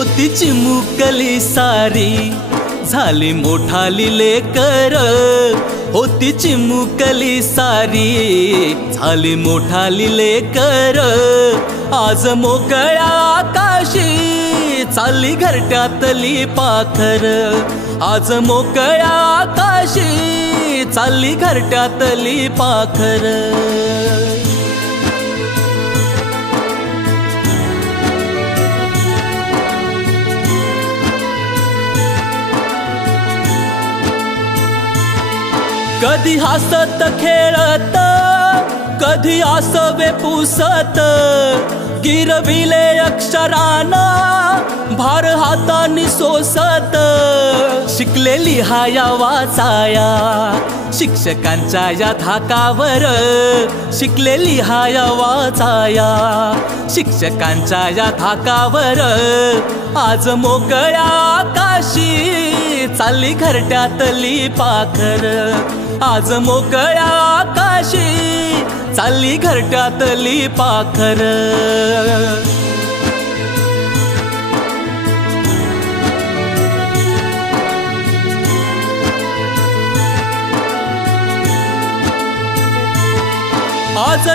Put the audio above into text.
होती चिमुकली सारी झाली मोठाली लेकर, होती चिमुकली सारी झाली मोठाली लेकर। आज मोकळ्या आकाशी चालली घरट्यातली पाखर, आज मोकळ्या आकाशी चालली घरट्यातली पाखर। कधी हसत खेळत, कधी आसवे पुसत, गिरविले अक्षराना भार हातानी सोसत। शिकले लिहाया वाचाया शिक्षकांच्या या धाकावर, शिकले लिहाया वाचाया शिक्षकांच्या या धाकावर। आज मोकळ्या आकाशी चालली घरट्यातली पाखर, आज मोकळ्या आकाशी चालली घरट्यातली पाखर। आज